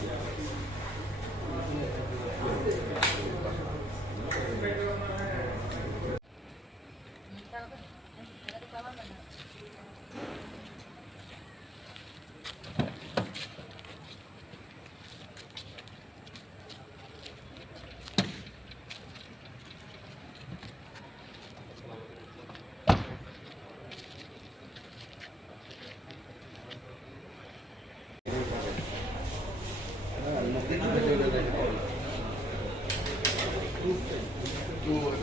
Thank you. Tutte, due,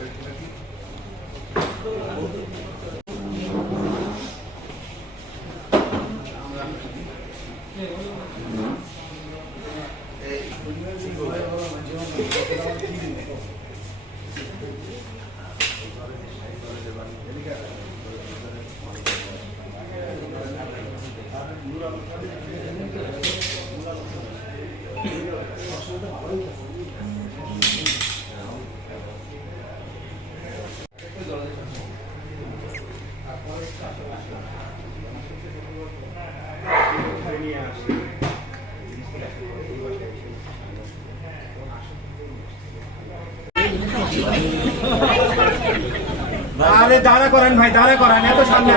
আরে দাঁড়া করেন ভাই দাঁড়া করেন এত সামনে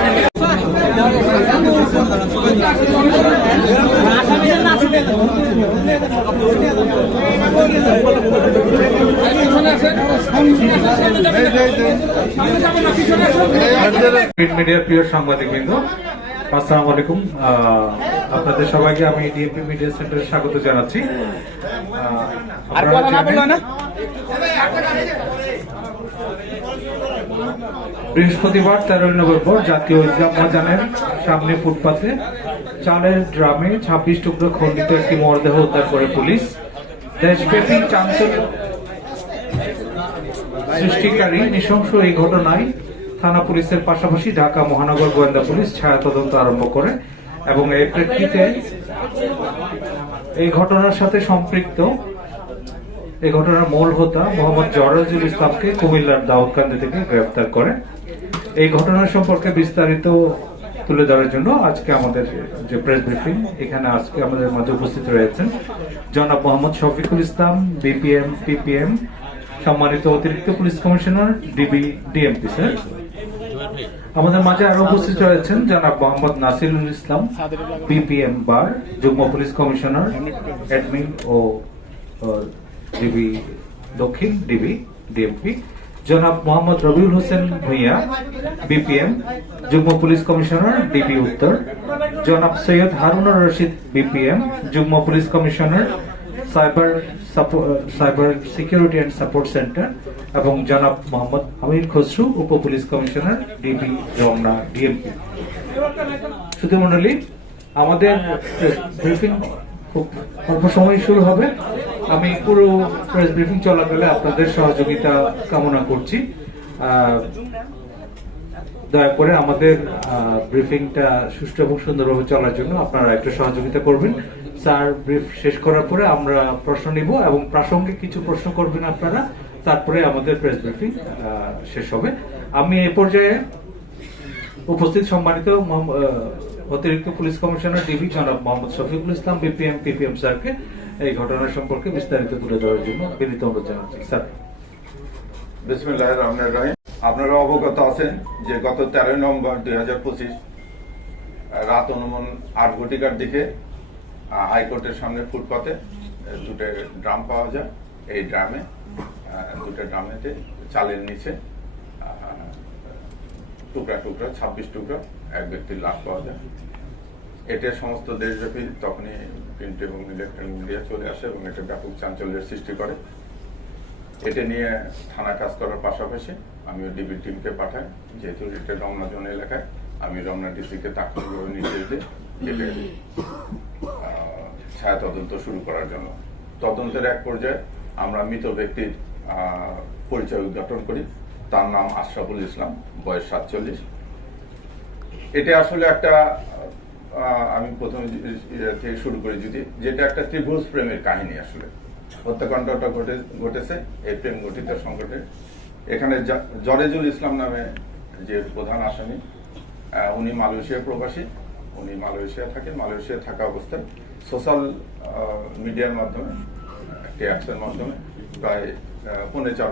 প্রিন্ট মিডিয়ার প্রিয় সাংবাদিকবৃন্দ আসসালামু আলাইকুম। আপনাদের সবাইকে আমি ডিএমপি মিডিয়া সেন্টারে স্বাগত জানাচ্ছি। বৃহস্পতিবার তেরোই নভেম্বর জাতীয় ইসলাম ময়দানের সামনে ফুটপাতে চালের ড্রামে ছাব্বিশ টুকরো খণ্ডিত একটি মরদেহ উদ্ধার করে পুলিশ। দেশব্যাপী চাঞ্চল্য সৃষ্টিকারী নৃশংস এই ঘটনায় থানা পুলিশের পাশাপাশি ঢাকা মহানগর গোয়েন্দা পুলিশ ছায়া তদন্ত আরম্ভ করে। এবং এর প্রেক্ষিতে এই ঘটনার সাথে সম্পৃক্ত এই ঘটনার মূল হোতা মোহাম্মদ জরাজুল ইসলামকে কুমিল্লার দাউদকান্দি থেকে গ্রেফতার করে। এই ঘটনা সম্পর্কে বিস্তারিত তুলে ধরার জন্য আজকে আমাদের যে প্রেস ব্রিফিং, এখানে আজকে আমাদের মাঝে উপস্থিত রয়েছেন জনাব মোহাম্মদ শফিকুল ইসলাম, বিপিএম, পিপিএম, সম্মানিত অতিরিক্ত police commissioner, DB, DMP, sir. আমাদের মাঝে আরও উপস্থিত রয়েছেন জনাব মোহাম্মদ নাসিরুল ইসলাম বিপিএম বার, যুগ্ম পুলিশ কমিশনার, অ্যাডমিন ও ডিবি দক্ষিণ, ডিবি ডিএমপি, জনাব মোহাম্মদ রবিউল হোসেন ভূঁইয়া বিপিএম যুগ্ম পুলিশ কমিশনার, ডিবি উত্তর, জনাব সৈয়দ হারুনুর রশিদ বিপিএম যুগ্ম police commissioner cyber cyber security and support centre এবং জনাব মোহাম্মদ আমির খসরু, উপ police commissioner, DB Ramna, DMP. শুধু মন্ডলী আমাদের ব্রিফিং খুব অল্প সময় শুরু হবে। আমি পুরো প্রেস ব্রিফিং চলাকালে আপনাদের সহযোগিতা কামনা করছি। দয়া করে আমাদের ব্রিফিংটা সুষ্ঠু এবং সুন্দরভাবে চলার জন্য আপনারা একটু সহযোগিতা করবেন। স্যার ব্রিফ শেষ করার পরে আমরা প্রশ্ন নিব এবং প্রাসঙ্গিক কিছু প্রশ্ন করবেন আপনারা, তারপরে আমাদের প্রেস ব্রিফিং শেষ হবে। আমি এই পর্যায়ে উপস্থিত সম্মানিত অতিরিক্ত পুলিশ কমিশনার ডিবি জনাব মোহাম্মদ শফিকুল ইসলাম, বিপিএম, পিপিএম স্যারকে এই ঘটনা সম্পর্কে বিস্তারিত তুলে ধরার জন্য বিনীত অনুরোধ জানাচ্ছি। স্যার। আপনারা অবগত আছেন যে গত তেরোই নভেম্বর দুই হাজার পঁচিশ রাত অনুমান আট ঘটিকার দিকে হাইকোর্টের সামনে ফুটপাতে দুটো ড্রাম পাওয়া যায়, এই ড্রামে দুটো ড্রামেতে, চালের নিচে টুকরা টুকরা, ছাব্বিশ টুকরা, এক ব্যক্তির লাশ পাওয়া যায়। এটা সমস্ত দেশব্যাপী তখনই প্রিন্ট এবং ইলেকট্রনিক মিডিয়া চলে আসে এবং এটা ব্যাপক চাঞ্চল্যের সৃষ্টি করে। এটা নিয়ে থানা কাজ করার পাশাপাশি আমিও ডিবি টিমকে পাঠাই, যেহেতু এটা রমনা জোন এলাকায়, আমি রমনা ডিসিকে তাৎক্ষণিকভাবে নির্দেশ দিই। ছায়া তদন্ত শুরু করার জন্য। তদন্তের এক পর্যায়ে আমরা মৃত ব্যক্তির পরিচয় উদ্ঘাটন করি। তার নাম আশরাফুল ইসলাম, বয়স সাতচল্লিশ। এটা আসলে একটা আমি প্রথমে থেকে শুরু করি যদি, যেটা একটা ত্রিভুজ প্রেমের কাহিনী আসলে। হত্যাকাণ্ডটা ঘটে, ঘটেছে, এই প্রেম গঠিত সংকটে। এখানে জরেজুল ইসলাম নামে যে প্রধান আসামি উনি মালয়েশিয়া প্রবাসী। উনি মালয়েশিয়া থাকেন। মালয়েশিয়া থাকা অবস্থায় সোশ্যাল মিডিয়ার মাধ্যমে, একটি অ্যাপসের মাধ্যমে প্রায় পৌনে চার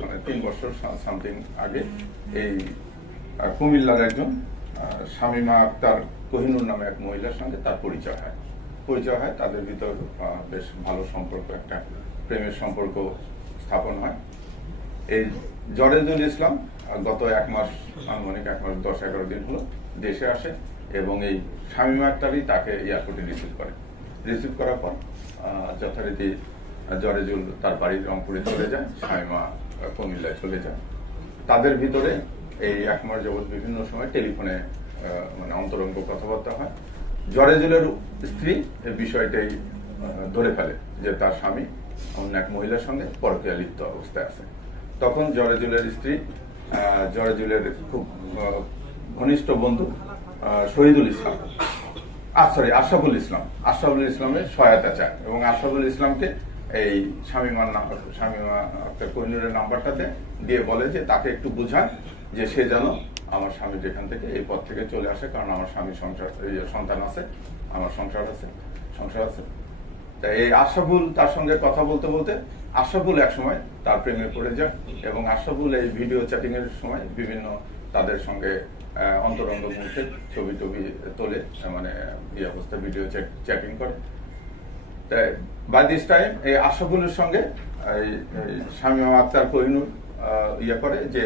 মানে তিন বছর সামথিং আগে এই কুমিল্লার একজন শামীমা আক্তার কোহিনুর নামে এক মহিলার সঙ্গে তার পরিচয় হয়। পরিচয় হয়, তাদের ভিতর বেশ ভালো সম্পর্ক, একটা প্রেমের সম্পর্ক স্থাপন হয়। এই জরেদুল ইসলাম গত এক মাস, আনুমানিক এক মাস, দশ এগারো দিন হলো, দেশে আসে। এবং এই শামীমা আক্তারই তাকে এয়ারপোর্টে রিসিভ করে। রিসিভ করার পর যথারীতি জরেজুল তার বাড়ির রংপুরে চলে যায় শামীমা কুমিল্লায় চলে যায়। তাদের ভিতরে এই এক মাস যাবৎ বিভিন্ন সময় টেলিফোনে মানে অন্তরঙ্গ কথাবার্তা হয়। জরেজুলের স্ত্রী এই বিষয়টাই ধরে ফেলে যে তার স্বামী অন্য এক মহিলার সঙ্গে পরকীয়া লিপ্ত অবস্থায় আছে। তখন জরেজুলের স্ত্রী জরেজুলের খুব ঘনিষ্ঠ বন্ধু শহীদুল ইসলাম। সরি আশরাফুল ইসলাম। আশরাফুল ইসলামের সহায়তা চায় এবং আশরাফুল ইসলামকে এই স্বামীমার নাম্বার শামিমা আক্তার কোহিনুরের নাম্বারটাতে দিয়ে বলে যে তাকে একটু বুঝান যে সে যেন আমার স্বামী যেখান থেকে এই পথ থেকে চলে আসে, কারণ আমার স্বামী সংসার সন্তান আছে, আমার সংসার আছে সংসার আছে। তা এই আশরাফুল তার সঙ্গে কথা বলতে বলতে আশরাফুল এক সময় তার প্রেমে পড়ে যায় এবং আশরাফুল এই ভিডিও চ্যাটিং এর সময় বিভিন্ন তাদের সঙ্গে অন্তরঙ্গ মুহূর্তে ছবি টবি তোলে মানে এই অবস্থা ভিডিও চ্যাটিং করে। তাই বাই দিস টাইম এই আশরাফুলের সঙ্গে শামীমা আক্তার কোহিনুর ইয়ে করে যে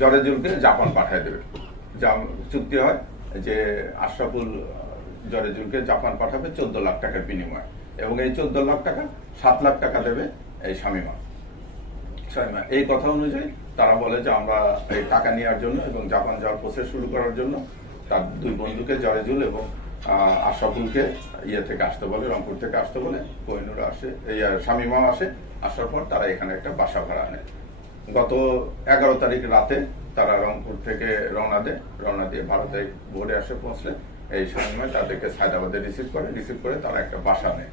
জরেজুলকে জাপান পাঠায় দেবে। চুক্তি হয় যে আশরাফুল জরেজুলকে জাপান পাঠাবে চোদ্দ লাখ টাকার বিনিময়ে এবং এই চোদ্দ লাখ টাকা সাত লাখ টাকা দেবে এই শামীমা। শামীমা, এই কথা অনুযায়ী তারা বলে যে আমরা এই টাকা নেওয়ার জন্য এবং জাপান যাওয়ার প্রসেস শুরু করার জন্য তার দুই বন্ধুকে জরেজুল এবং আশরাফুলকে ইয়ে থেকে আসতে বলে, রংপুর থেকে আসতে বলে, কোহিনুর আসে এই শামীমাও আসে। আসার পর তারা এখানে একটা বাসা ভাড়া নেয়। গত এগারো তারিখ রাতে তারা রংপুর থেকে রওনা দেয়। রওনা দিয়ে ভারতে ভোরে আসে পৌঁছলে এই সময় তাদেরকে সায়দাবাদে রিসিভ করে। রিসিভ করে তারা একটা বাসা নেয়।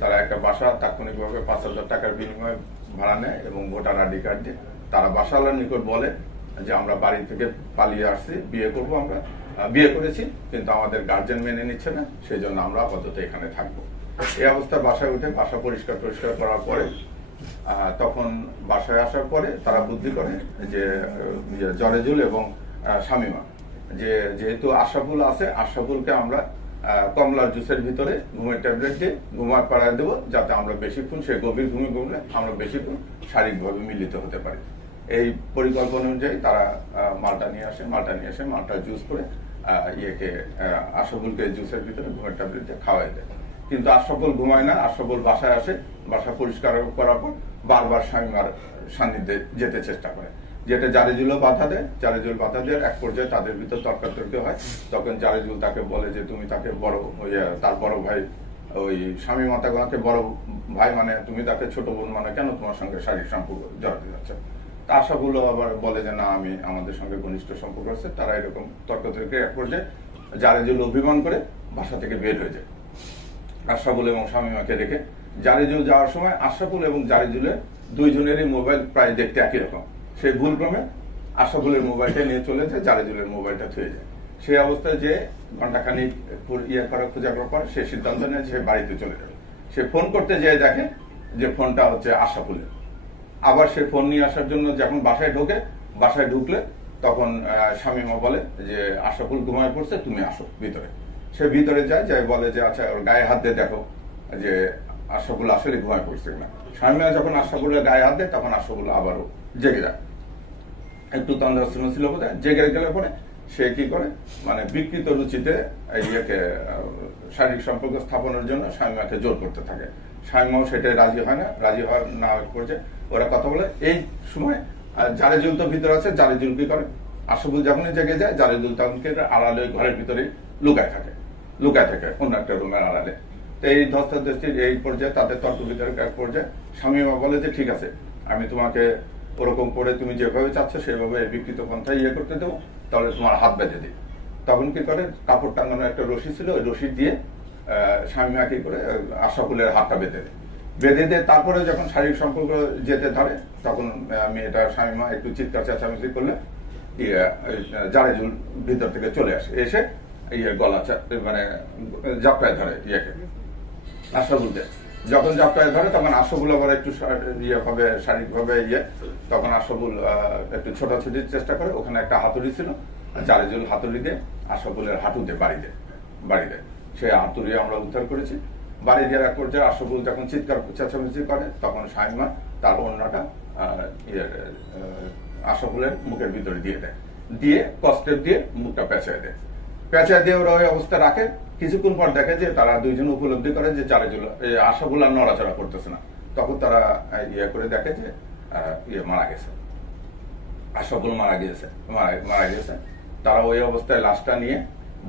তারা একটা বাসা তাৎক্ষণিকভাবে পাঁচ হাজার টাকার বিনিময়ে ভাড়া নেয় এবং ভোটার আইডি কার্ড দিয়ে তারা বাসাওয়ালার নিকট বলে যে আমরা বাড়ি থেকে পালিয়ে আসছি বিয়ে করব আমরা। বিয়ে করেছি কিন্তু আমাদের গার্জেন মেনে নিচ্ছে না সেই জন্য আমরা আপাতত এখানে থাকব। এই অবস্থায় বাসায় উঠে বাসা পরিষ্কার পরিষ্কার করার পরে তখন বাসায় আসার পরে তারা বুদ্ধি করে যে ইয়ে, জরেজুল এবং শামীমা যে যেহেতু আশাফুল আছে আশাফুলকে আমরা কমলার জুসের ভিতরে ঘুমের ট্যাবলেট দিয়ে ঘুমার পাড়ায় দেবো যাতে আমরা বেশিক্ষণ সে গভীর ঘুমে ঘুমলে আমরা বেশিক্ষণ শারীরিকভাবে মিলিত হতে পারি। এই পরিকল্পনা অনুযায়ী তারা মালটা নিয়ে আসে মালটা নিয়ে এসে মালটা জুস করে ইয়েকে আহ, আশরাফুলকে জুসের ভিতরে ঘুমের ট্যাবলেট খাওয়াই দেয়। কিন্তু আশরাফুল ঘুমায় না আশরাফুল বাসায় আসে বাসা পরিষ্কার করার পর বারবার স্বামীমার সান্নিধ্যে যেতে চেষ্টা করে। যেটা জারেজুলও বাধা দেয় জারেজুল বাধা দেয় এক পর্যায়ে তাদের ভিতর তর্কাতর্কি হয়। তখন জারেজুল তাকে বলে যে তুমি তাকে বড় ওই তার বড় ভাই ওই স্বামী মাতাকে বড় ভাই মানে তুমি তাকে ছোট বোন মানে কেন তোমার সঙ্গে শারীরিক সম্পর্ক জড়াতে যাচ্ছে? আশাগুলো আবার বলে যে, না, আমি আমাদের সঙ্গে ঘনিষ্ঠ সম্পর্ক আছে। তারা এরকম তর্কতর্কি এক পর্যায়ে জারেজুল অভিমান করে বাসা থেকে বের হয়ে যায়। আশরাফুল এবং শামীমাকে রেখে জারিজুল যাওয়ার সময় আশরাফুল এবং জারিজুলের দুইজনেরই মোবাইল প্রায় দেখতে একই রকম। সেই ভুলক্রমে আশরাফুলের মোবাইলটা নিয়ে চলে যায় জারিজুলের মোবাইলটা থুয়ে যায়। সেই অবস্থায় যে ঘন্টাখানি ইয়ে করা খোঁজা করার পর সে সিদ্ধান্ত নেয় সে বাড়িতে চলে যাবে। সে ফোন করতে যেয়ে দেখে যে ফোনটা হচ্ছে আশরাফুলের আবার সে ফোন নিয়ে আসার জন্য যখন বাসায় ঢোকে, বাসায় ঢুকলে তখন শামীমা বলে যে, আশরাফুল ঘুমায় পড়ছে, তুমি আসো ভিতরে। সে ভিতরে যায় যাই বলে যে আচ্ছা ওর গায়ে হাত দিয়ে দেখো যে, আশরাফুল আসলে ঘুমায় পড়ছে কিনা। শামীমা যখন আশরাফুলের গায়ে হাত দেয়, তখন আশরাফুল আবারও জেগে যায়। একটু তন্দ্রাচ্ছন্ন ছিল বোধ জেগে গেলে পরে সে কি করে? মানে বিকৃত রুচিতে ইয়েকে শারীরিক সম্পর্ক স্থাপনের জন্য স্বামীমাকে জোর করতে থাকে। স্বামীমাও সেটাই রাজি হয় না, রাজি হওয়ার না পর্যায়ে ওরা কথা বলে এই সময় আহ, জারেজুল তো ভিতরে আছে জারেজুল কি করে? আশবুল যখনই জেগে যায় জারেজুল তখনকে আড়ালে ঘরের ভিতরে লুকায় থাকে লুকায় থাকে অন্য একটা রুমের আড়ালে। তো এই ধস্তাধস্তির এই পর্যায়ে তাদের তর্ক বিতর্ক এক পর্যায়ে স্বামীমা বলে যে ঠিক আছে আমি তোমাকে ওরকম করে তুমি যেভাবে চাচ্ছ সেভাবে বিকৃত পন্থায় ইয়ে করতে দেবো তাহলে তোমার হাত বেঁধে দিই। তখন কি করে? কাপড় টাঙানো একটা রশি ছিল ওই রশি দিয়ে আহ, স্বামীমা কি করে আহ, আশরাফুলের হাতটা বেঁধে দেয়। বেঁধে দিয়ে তারপরে যখন শারীরিক সম্পর্ক যেতে ধরে তখন মেয়েটা স্বামীমা একটু চিৎকার চেঁচামেচি করলে ইয়ে, জারেজুল ভিতর থেকে চলে আসে। এসে ইয়ে গলা মানে জাপটায় ধরে ইয়েকে। আশরাফুলকে যখন জাপটায় ধরে তখন আশরাফুল আবার একটু ইয়ে হবে শারীরিকভাবে ইয়ে। তখন আশরাফুল একটু ছোটাছুটির চেষ্টা করে ওখানে একটা হাতুড়ি ছিল চারিজুল হাতুড়ি দিয়ে আশরাফুলের হাঁটুতে বাড়ি দেয় বাড়ি দেয় সেই হাতুড়ি আমরা উদ্ধার করেছি। বাড়ি দেওয়ার এক পর্যায়ে আশরাফুল যখন চিৎকার চেঁচামেচি করে তখন শাইমা তার অন্যটা আশরাফুলের মুখের ভিতরে দিয়ে দেয়। দিয়ে কষ্টেপ দিয়ে মুখটা পেঁচায় দেয়। পেঁচায় দিয়ে ওরা ওই অবস্থা রাখে। কিছুক্ষণ পর দেখে যে তারা দুইজন উপলব্ধি করে যে চারিজুল আশাগুলো আর নড়াচড়া করতেছে না। তখন তারা ইয়ে করে দেখে যে ইয়ে মারা গেছে। আশাফুল মারা গিয়েছে, মারা গেছে তারা ওই অবস্থায় লাশটা নিয়ে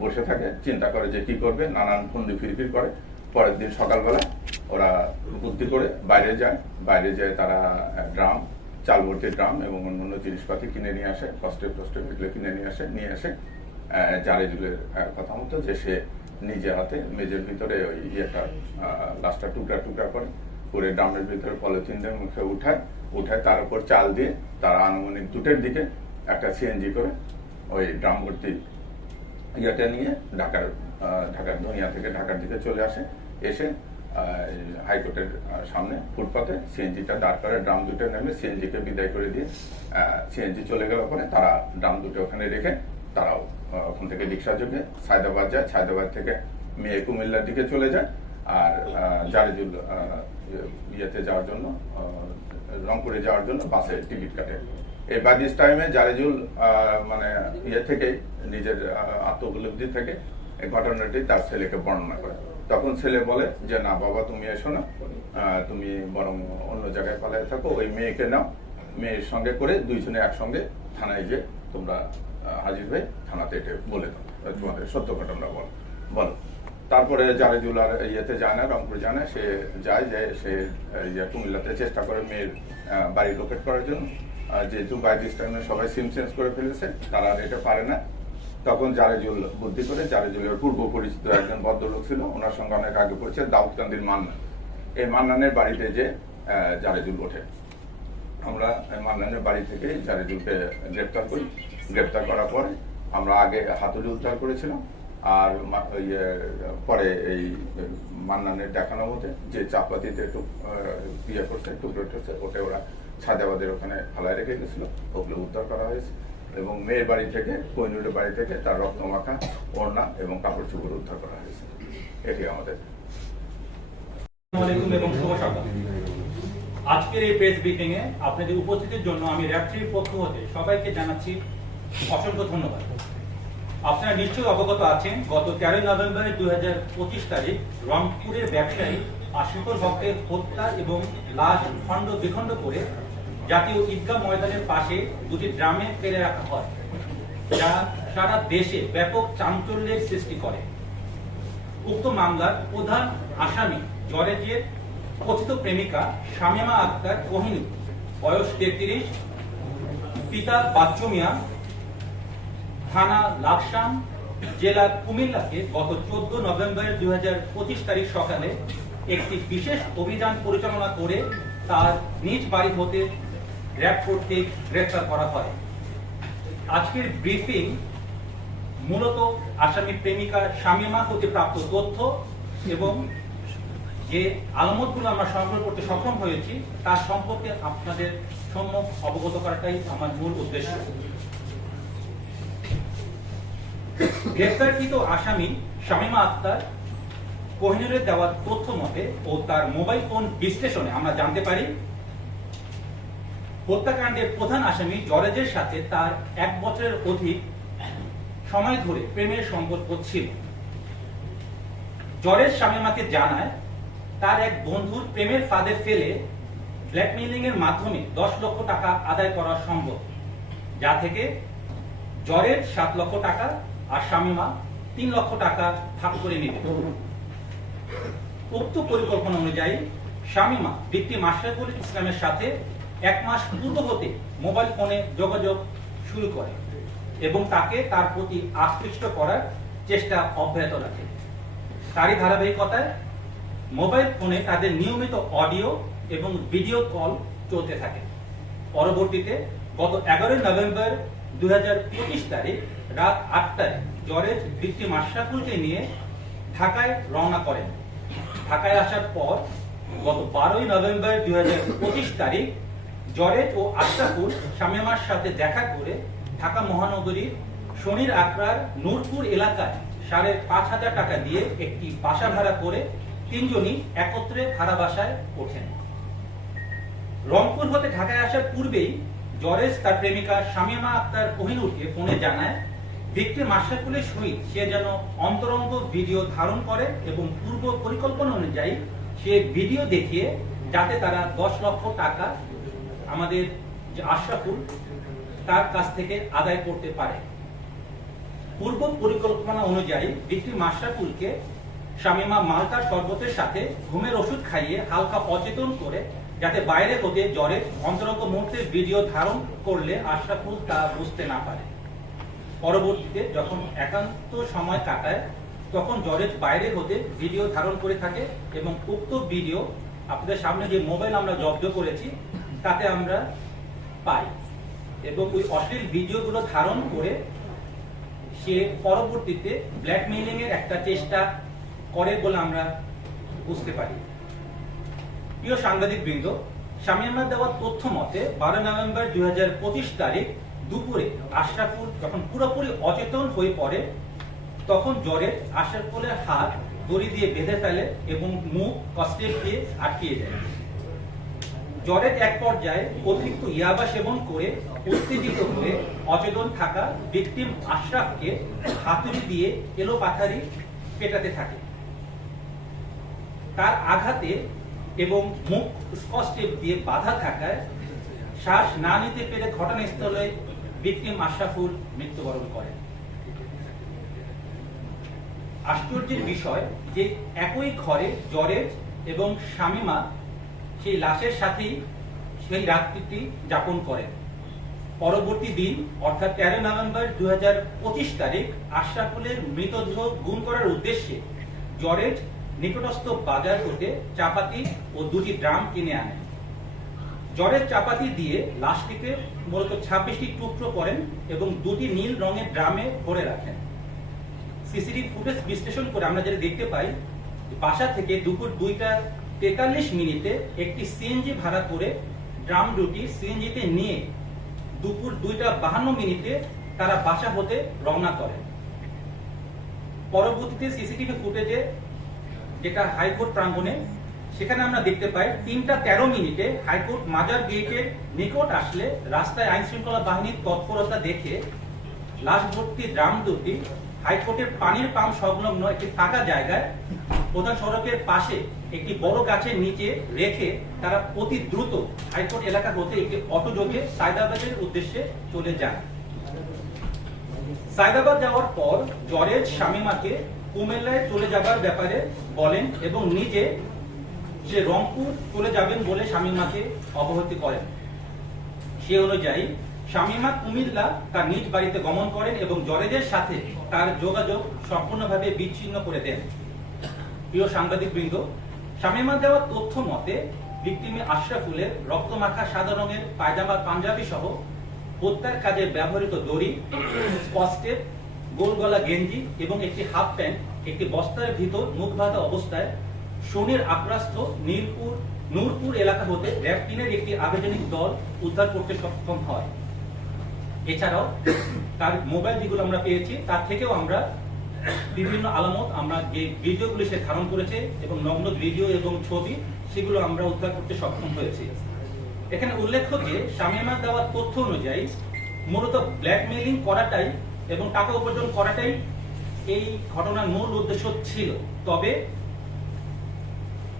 বসে থাকে, চিন্তা করে যে কি করবে, নানান ফন্দি ফিরফির করে। পরের দিন সকালবেলা ওরা বুদ্ধি করে বাইরে যায়। বাইরে যায় তারা ড্রাম চাল ভর্তি ড্রাম এবং অন্যান্য জিনিসপাতি কিনে নিয়ে আসে কষ্টে কষ্টে এগুলো কিনে নিয়ে আসে নিয়ে আসে আহ, জারেজুলের আহ, কথা মতো যে সে নিজে হাতে মেজের ভিতরে ওই ইয়েটা লাশটা টুকরা টুকরা করে করে ড্রামের ভিতরে পলিথিন দিয়ে মুখে উঠায় উঠায় তার উপর চাল দিয়ে তার আনুমানিক দুটের দিকে একটা সিএনজি করে ওই ড্রাম ভর্তি ইয়েটা নিয়ে ঢাকার ঢাকার ধনিয়া থেকে ঢাকার দিকে চলে আসে। এসে হাইকোর্টের সামনে ফুটপাতে সিএনজিটা দাঁড় করে ড্রাম দুটো নেমে সিএনজিকে বিদায় করে দিয়ে সিএনজি চলে গেল পরে তারা ড্রাম দুটো ওখানে রেখে তারাও ওখান থেকে রিক্সা যোগে সায়দাবাদ যায়। সায়দাবাদ থেকে মেয়ে কুমিল্লার দিকে চলে যায় আর জারিজুল ইয়েতে যাওয়ার জন্য রংপুরে যাওয়ার জন্য বাসে টিকিট কাটে। এই বাই দিস টাইমে জারিজুল মানে ইয়ে থেকে নিজের আহ, আত্মউপলব্ধি থেকে এই ঘটনাটি তার ছেলেকে বর্ণনা করে। তখন ছেলে বলে যে, না বাবা, তুমি এসো না। তুমি বরং অন্য জায়গায় পালায় থাকো। ওই মেয়েকে নাও। মেয়ের সঙ্গে করে দুইজনে একসঙ্গে থানায় যে তোমরা হাজির হয়ে থানাতে এটা বলে দাও। তোমাদের সত্য ঘটনা বল। বলো। তারপরে জারেজুল আর ইয়েতে যায় না, রংপুর যায় না। সে যায় যে সে ইয়ে কুমিল্লাতে চেষ্টা করে মেয়ের বাড়ি লোকেট করার জন্য। যেহেতু বাই দিস টাইমে সবাই সিম চেঞ্জ করে ফেলেছে, তারা আর এটা পারে না। তখন জারেজুল বুদ্ধি করে জারেজুলের পূর্ব পরিচিত একজন ভদ্রলোক ছিল, ওনার সঙ্গে অনেক আগে পরিচয়, দাউদকান্দির মান্না এই মান্নানের বাড়িতে যে জারেজুল ওঠে। আমরা মান্নানের বাড়ি থেকে জারিদুলকে গ্রেপ্তার করি। গ্রেপ্তার করার পরে আমরা আগে হাতুড়ি উদ্ধার করেছিলাম, আর পরে এই মান্নানের দেখানো মতে যে চাপাতিতে একটু ইয়ে করছে, টুকরো টুকছে ওটা ওরা সাদাবাদের ওখানে ফালায় রেখে গেছিল, ওগুলো উদ্ধার করা হয়েছে। এবং মেয়ের বাড়ি থেকে কৈনুরের বাড়ি থেকে তার রক্তমাখা, ওড়না এবং কাপড় চোপড় উদ্ধার করা হয়েছে। এটি আমাদের। আজকের এই প্রেস ব্রিফিং এ আপনাদের উপস্থিতির জন্য আমি র্যাপট্রির পক্ষ হতে সবাইকে জানাচ্ছি অসংখ্য ধন্যবাদ। আপনারা নিশ্চয়ই অবগত আছেন, গত তেরোই নভেম্বর দুই হাজার পঁচিশ তারিখ রংপুরের ব্যবসায়ী আশুতোষ হকের হত্যা এবং লাশ খণ্ড বিখণ্ড করে জাতীয় ঈদগাহ ময়দানের পাশে দুটি ড্রামে ফেলে রাখা হয়, যা সারা দেশে ব্যাপক চাঞ্চল্যের সৃষ্টি করে। উক্ত মামলার প্রধান আসামি জরেজের কথিত প্রেমিকা শামিমা আক্তার কোহিনুর, বয়স তেত্রিশ, পিতা বাচ্চু মিয়া, থানা লাকসাম, জেলা কুমিল্লাকে গত চোদ্দ নভেম্বর দুই হাজার পঁচিশ তারিখ সকালে একটি বিশেষ অভিযান পরিচালনা করে তার নিজ বাড়ি হতে র্যাব কর্তৃক গ্রেফতার করা হয়। আজকের ব্রিফিং মূলত আসামি প্রেমিকা শামিমা হতে প্রাপ্ত তথ্য এবং যে আলামতগুলো আমরা সংগ্রহ করতে সক্ষম হয়েছি, তার সম্পর্কে আপনাদের সম্মুখ অবগত করাটাই আমার মূল উদ্দেশ্য। গ্রেফতারকৃত আসামি শামিমা আক্তার কোহিনুরের দেওয়া তথ্য মতে ও তার মোবাইল ফোন বিশ্লেষণে আমরা জানতে পারি হত্যাকাণ্ডের প্রধান আসামি জরেজের সাথে তার এক বছরের অধিক সময় ধরে প্রেমের সম্পর্ক ছিল জরেজ শামিমাকে জানায়, তার এক বন্ধুর প্রেমের ফাঁদে ফেলে ব্ল্যাকমেইলিং এর মাধ্যমে দশ লক্ষ টাকা আদায় করা সম্ভব, যা থেকে জরের সাত লক্ষ টাকা আর শামিমা তিন লক্ষ টাকা ভাগ করে নিবে। উক্ত পরিকল্পনা অনুযায়ী শামিমা ব্যক্তি মাশরাফুল ইসলামের সাথে এক মাস পূর্ব হতে মোবাইল ফোনে যোগাযোগ শুরু করে এবং তাকে তার প্রতি আকৃষ্ট করার চেষ্টা অব্যাহত রাখে। তারই ধারাবাহিকতায় মোবাইল ফোনে তাদের নিয়মিত অডিও এবং ভিডিও কল চলতে থাকে। পরবর্তীতে গত এগারোই নভেম্বর দুই হাজার পঁচিশ তারিখ রাত আটটায় জরেজ বৃত্তি মাশরাফুলকে নিয়ে ঢাকায় রওনা করেন। ঢাকায় আসার পর গত বারোই নভেম্বর পঁচিশ তারিখ জরেজ ও আশরাফুল শামিমার সাথে দেখা করে ঢাকা মহানগরীর শনির আকরার নূরপুর এলাকায় সাড়ে পাঁচ হাজার টাকা দিয়ে একটি বাসা ভাড়া করে তিনজনই একত্রে ভাড়া বাসায় ওঠেন। রংপুর হতে ঢাকায় আসার পূর্বেই জরেজ তার প্রেমিকা শামিমা আক্তার কোহিনুরকে ফোনে জানায় ভিক্টিম মাশরাফুলের সহিত সে যেন অন্তরঙ্গ ভিডিও ধারণ করে এবং পূর্ব পরিকল্পনা অনুযায়ী সে ভিডিও দেখিয়ে যাতে তারা দশ লক্ষ টাকা আমাদের যে আশরাফুল, তার কাছ থেকে আদায় করতে পারে। পূর্ব পরিকল্পনা অনুযায়ী ভিক্টিম মাশরাফুলকে শামিমা মালটার শরবতের সাথে ঘুমের ওষুধ খাইয়ে হালকা অচেতন করে যাতে বাইরে হতে জ্বরে অন্তরঙ্গ মুহূর্তের ভিডিও ধারণ করলে আশরাফুল তা বুঝতে না পারে। পরবর্তীতে যখন একান্ত সময় কাটায়, তখন জরেজ বাইরে হতে ভিডিও ধারণ করে থাকে এবং উক্ত ভিডিও আপনাদের সামনে যে মোবাইল আমরা জব্দ করেছি তাতে আমরা পাই। এবং ওই অশ্লীল ভিডিওগুলো ধারণ করে সে পরবর্তীতে ব্ল্যাকমেইলিং এর একটা চেষ্টা করে বলে আমরা বুঝতে পারি। প্রিয় সাংবাদিক বৃন্দ শামিয়ামার দেওয়া তথ্য মতে, বারো নভেম্বর দুই হাজার পঁচিশ তারিখ দুপুরে আশরাফুল যখন পুরোপুরি অচেতন হয়ে পড়ে, তখন জ্বরে আশরাফুলের হাত দড়ি দিয়ে বেঁধে ফেলে এবং মুখ কষ্টেপ দিয়ে আটকিয়ে দেয়। জ্বরের এক পর্যায়ে অতিরিক্ত ইয়াবা সেবন করে উত্তেজিত হয়ে অচেতন থাকা ভিকটিম আশরাফকে হাতুড়ি দিয়ে এলো পাথারি পেটাতে থাকে। তার আঘাতে এবং মুখ স্কচটেপ দিয়ে বাধা থাকায় শ্বাস না নিতে পেরে ঘটনাস্থলে ভিকটিম আশরাফুল মৃত্যুবরণ করেন। আশ্চর্যের বিষয় যে একই ঘরে জরেজ এবং শামিমা সেই লাশের সাথেই সেই রাত্রিটি যাপন করেন পরবর্তী দিন, অর্থাৎ তেরো নভেম্বর দুই তারিখ, আশরাফুলের মৃতদেহ গুম করার উদ্দেশ্যে জরেজ নিকটস্থ বাজার হতে চাপাতি ও দুটি ড্রাম কিনে আনেন। জরের চাপাতি দিয়ে লাশটিকে মূলত ছাব্বিশটি টুকরো করেন এবং দুটি নীল রঙের ড্রামে ভরে রাখেন। সিসিটিভি ফুটেজ বিশ্লেষণ করে আমরা যেটা দেখতে পাই, বাসা থেকে দুপুর দুইটা তেতাল্লিশ মিনিটে একটি সিএনজি ভাড়া করে ড্রাম দুটি সিএনজিতে নিয়ে দুপুর দুইটা বাহান্ন মিনিটে তারা বাসা হতে রওনা করেন পরবর্তীতে সিসিটিভি ফুটেজে যেটা হাইকোর্ট প্রাঙ্গণে, সেখানে আমরা দেখতে পাই তিনটা তেরো মিনিটে হাইকোর্ট মাজার গেটের নিকট আসলে রাস্তায় আইন শৃঙ্খলা বাহিনীর তৎপরতা দেখে লাশ ভর্তি ড্রাম দুটি হাইকোর্টের পানির পাম্প সংলগ্ন একটি ফাঁকা জায়গায় প্রধান সড়কের পাশে একটি বড় গাছের নিচে রেখে তারা অতি দ্রুত হাইকোর্ট এলাকা হতে একটি অটোযোগে সায়দাবাদের উদ্দেশ্যে চলে যান সায়দাবাদ যাওয়ার পর জরেজ শামিমাকে কুমিল্লায় চলে যাবার ব্যাপারে বলেন এবং নিজে সে রংপুর চলে যাবেন বলে শামিমাকে অবহিত করেন। সে অনুযায়ী শামিমা কুমিল্লা তার নিজ বাড়িতে গমন করেন এবং জরেজের সাথে তার যোগাযোগ সম্পূর্ণভাবে বিচ্ছিন্ন করে দেন। প্রিয় সাংবাদিক বৃন্দ শামিমা দেওয়া তথ্য মতে, ভিক্টিমে আশরাফুলের রক্তমাখা সাদা রঙের পায়জামা, পাঞ্জাবি সহ হত্যার কাজে ব্যবহৃত দড়ি, স্কচটেপ গোল গলা গেঞ্জি এবং একটি হাফ প্যান্ট, একটি বস্তার ভিতর মুখ বাঁধা অবস্থায় শনির আক্রাস্ত নীলপুর, নূরপুর এলাকা হতে র্যাপটিনের একটি আবেদনিক দল উদ্ধার করতে সক্ষম হয়। এছাড়াও, তার মোবাইল যেগুলো আমরা পেয়েছি, তার থেকেও আমরা বিভিন্ন আলামত আমরা যে ভিডিওগুলি সে ধারণ করেছে এবং নগ্ন ভিডিও এবং ছবি, সেগুলো আমরা উদ্ধার করতে সক্ষম হয়েছি। এখানে উল্লেখ্য যে শামিমার দেওয়া তথ্য অনুযায়ী মূলত ব্ল্যাকমেইলিং করাটাই এবং টাকা উপার্জন করাটাই এই ঘটনার মূল উদ্দেশ্য ছিল। তবে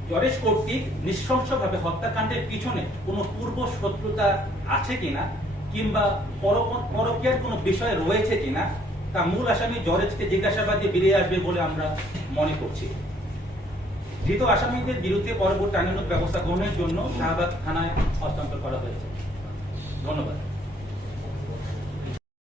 জরেশ কর্তৃক নৃশংসভাবে হত্যাকাণ্ডের পিছনে কোনো পূর্ব শত্রুতা আছে কিনা কিংবা পর- পরকীয়ার কোনো বিষয় রয়েছে কিনা তা মূল আসামি জরেজকে জিজ্ঞাসাবাদে বেরিয়ে আসবে বলে আমরা মনে করছি। ধৃত আসামিদের বিরুদ্ধে পরবর্তী আইনানুক ব্যবস্থা গ্রহণের জন্য শাহবাগ থানায় হস্তান্তর করা হয়েছে। ধন্যবাদ।